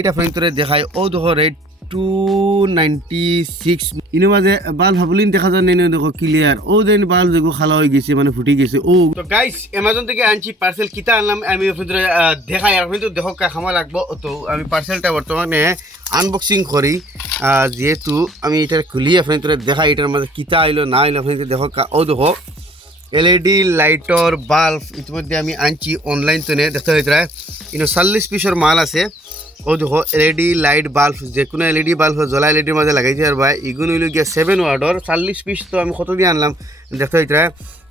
এটা ফ্রেন্ডরে দেখায় ও দেখো রেট 296 ইনো মাঝে বাল ভাবলিন দেখা যায় নেই দেখো ক্লিয়ার ও দেন বাল দেখো খালা হয়ে গেছে মানে ফুটি গেছে ও তো গাইস অ্যামাজন থেকে আনছি পার্সেল কিতা আনলাম আমি ফ্রেন্ডরে দেখাই আর ফ্রেন্ড দেখো খামা লাগবো তো আমি পার্সেলটা বর্তমানে আনবক্সিং করি যেহেতু আমি এটা খুলিয়ে ফ্রেন্ডরে দেখাই এটার মধ্যে কিতা আইলো না আইলো ফ্রেন্ড দেখো ও দেখো এলইডি লাইটর বাল্ব ইতিমধ্যে আমি আনছি অনলাইন তো দেখতে হয়েছে ইনো 40 পিসের মাল আছে ও দেখো এলইডি লাইট বাল্ব যে কোনো এলইডি বাল্ব জ্বলা এলইডির মধ্যে লাগাইছে আর ভাই এগুলো হইল গিয়া 7 ওয়ার্ডর 40 পিস তো আমি কত দিয়ে আনলাম দেখতে হয়েছে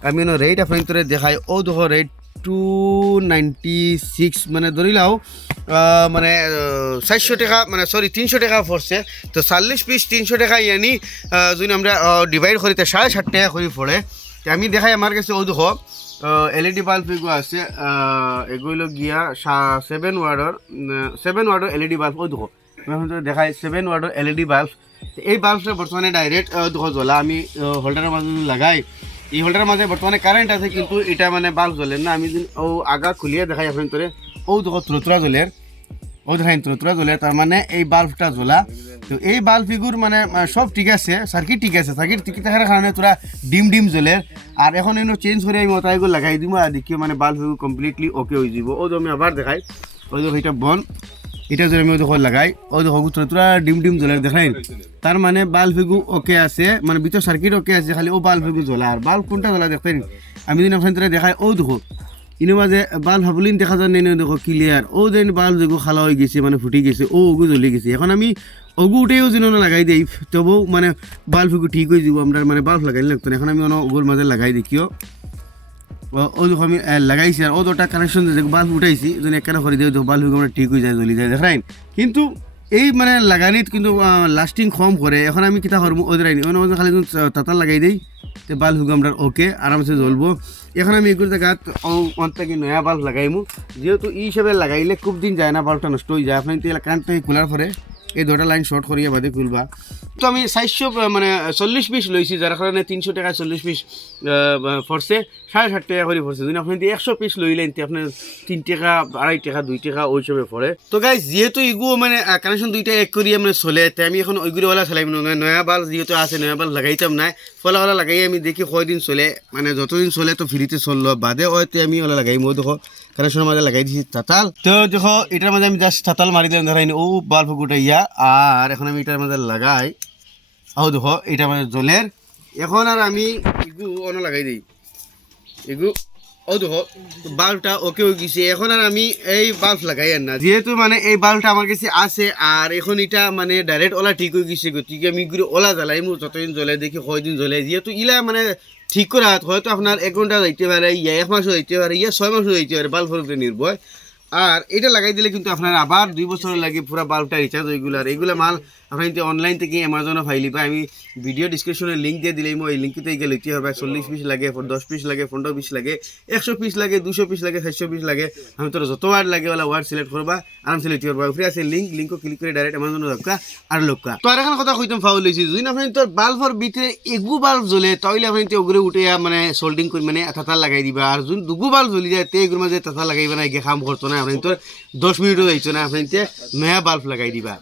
আমি রেট আপনার দেখাই ও দেখো রেট 296 মানে ধরিলাও মানে 400 টাকা মানে সরি 300 টাকা পড়ছে তো 40 পিস 300 টাকা ইয়ানি যদি আমরা ডিভাইড করি তো 7.5 টাকা করে পড়ে আমি দেখাই আমার কাছে ও দেখো এলইডি বাল্ব এগুলো আছে এগুলো গিয়া 7 ওয়ার্ডর এলইডি বাল্ব ও দেখো দেখাই 7 ওয়ার্ডর এলইডি বাল্ব এই বাল্বটা বর্তমানে ডাইরেক্ট দেখো জ্বলা আমি হোল্ডারের মাঝে লাগাই এই হোল্ডারের মাঝে বর্তমানে কারেন্ট আছে কিন্তু এটা মানে বাল্ব জ্বলে না আমি ও আগা খুলিয়ে দেখাই আপনার তোরে ও দেখো তুরতুরা জ্বলের ও দেখাই তুরতুরা জ্বলে তার মানে এই বাল্বটা জ্বলা তো এই বাল্ব ফিগুর মানে সব ঠিক আছে সার্কিট ঠিক আছে সার্কিট ঠিক থাকার কারণে তোরা ডিম জ্বলে আর এখন এনে চেঞ্জ করে আমি ওটাইগুলো লাগাই দিব আর দেখিও মানে বাল্ব ফিগুর কমপ্লিটলি ওকে হয়ে যাব ও তো আমি আবার দেখাই ওই দেখো এটা বন এটা যদি আমি দেখো লাগাই ও দেখো তোরা ডিম জ্বলে দেখাই তার মানে বাল্ব ফিগু ওকে আছে মানে ভিতর সার্কিট ওকে আছে খালি ও বাল্ব ফিগু জ্বলা আর বাল্ব কোনটা জ্বলা দেখতে আমি যদি আপনার দেখাই ও দেখো ইনো মাঝে বাল্ব ভাবলিন দেখা যায় নেই দেখো ক্লিয়ার ও দেন বাল্ব দেখো খালা হয়ে গেছে মানে ফুটি গেছে ও ওগু জ্বলে গেছে এখন আমি ওগু উঠেও যেন লাগাই দিই তবুও মানে বাল্ব ফিগু ঠিক হয়ে যাব আমরা মানে বাল্ব লাগাই লাগতো এখন আমি ওগুর মাঝে লাগাই দেখিও ও দেখো আমি লাগাইছি আর ও দুটা কানেকশন দেখো বাল্ব উঠাইছি যদি একখানা করে দিও বাল্ব ফিগু আমরা ঠিক হয়ে যায় জ্বলি যায় দেখাই কিন্তু এই মানে লাগানিত কিন্তু লাস্টিং কম করে এখন আমি কিতা করবো ওদের আইনি ওদের খালি তাতার লাগাই দিই তো বাল্ব ফিগু আমরা ওকে আরামসে জ্বলবো এখন আমি এগুলো জায়গাত অন্তকে নয়া বাল্ব লাগাইমু যেহেতু এই হিসাবে লাগাইলে খুব দিন যায় না বাল্বটা নষ্ট হয়ে যায় আপনার কারেন্ট থেকে খোলার পরে এই দুটা লাইন শর্ট করিয়া বাদে খুলবা তো আমি 400 মানে 40 পিস লইছি যার কারণে 300 টাকা 40 পিস পড়ছে 7.5 টাকা করে পড়ছে যদি আপনি 100 পিস লইলেন আপনার 3 টাকা 2.5 টাকা 2 টাকা ওই হিসাবে পড়ে তো গাইস যেহেতু এগুলো মানে কানেকশন দুইটা এক করিয়া মানে চলে তাই আমি এখন ওইগুলোওয়ালা চালাইম না নয়া বাল্ব যেহেতু আছে নয়া বাল্ব লাগাইতাম না ফলাওয়ালা লাগাই আমি দেখি কয়দিন চলে মানে যতদিন চলে তো ফ্রিতে চললো বাদে হয়তো আমি ওলা লাগাই মই দেখো কানেকশনের মাঝে লাগাই দিছি তাতাল তো দেখো এটার মাঝে আমি জাস্ট তাতাল মারি দিলাম ধরাইনি ও বাল্ব গোটা ইয়া আর এখন আমি এটার মাঝে লাগাই ও দেখো এটার মাঝে জলের এখন আর আমি এগু অন্য লাগাই দিই এগু ও দেখো বাল্বটা ওকে হয়ে গেছে এখন আর আমি এই বাল্ব লাগাই আর না যেহেতু মানে এই বাল্বটা আমার কাছে আছে আর এখন এটা মানে ডাইরেক্ট ওলা ঠিক হয়ে গেছে গতিকে আমি ঘুরে ওলা জ্বালাই মু যতদিন জ্বলে দেখি কয়দিন জ্বলে যেহেতু ইলা মানে ঠিক করা হয়তো আপনার 1 ঘন্টা যাইতে পারে ইয়া 1 মাসও যাইতে পারে ইয়া 6 মাসও যাইতে পারে বাল্বের উপরে নির্ভর আর এটা লাগাই দিলে কিন্তু আপনার আবার 2 বছর লাগে পুরো বাল্বটা রিচার্জ হইগুলো আর এগুলো মাল আপনি অনলাইন থেকে অ্যামাজনে ফাইলি পাই আমি ভিডিও ডিসক্রিপশনে লিঙ্ক দিয়ে দিলেই ওই লিঙ্কতে গিয়ে লইতে হবে 40 পিস লাগে 10 পিস লাগে 15 পিস লাগে 100 পিস লাগে 200 পিস লাগে 400 পিস লাগে আমি তোর যত ওয়ার্ড লাগে ওলা ওয়ার্ড সিলেক্ট করবা আরামসে লইতে পারবা উপরে আছে লিঙ্কও ক্লিক করে ডাইরেক্ট অ্যামাজনে ঢোকা আর লোকা তো আর এখন কথা কইতাম ফাউল হইছি যদি আপনি তোর বাল্বর ভিতরে এগু বাল্ব জ্বলে তাইলে আপনি ওগুলো উঠে মানে সোল্ডিং করে মানে তাতার লাগাই দিবা আর যদি দুগু বাল্ব জ্বলি যায় তে এগুলোর মাঝে তাতার লাগাইবা না গিয়ে কাম করতো না আপনি তোর 10 মিনিটও যাইতো না আপনি নয়া বাল্ব লাগাই দিবা।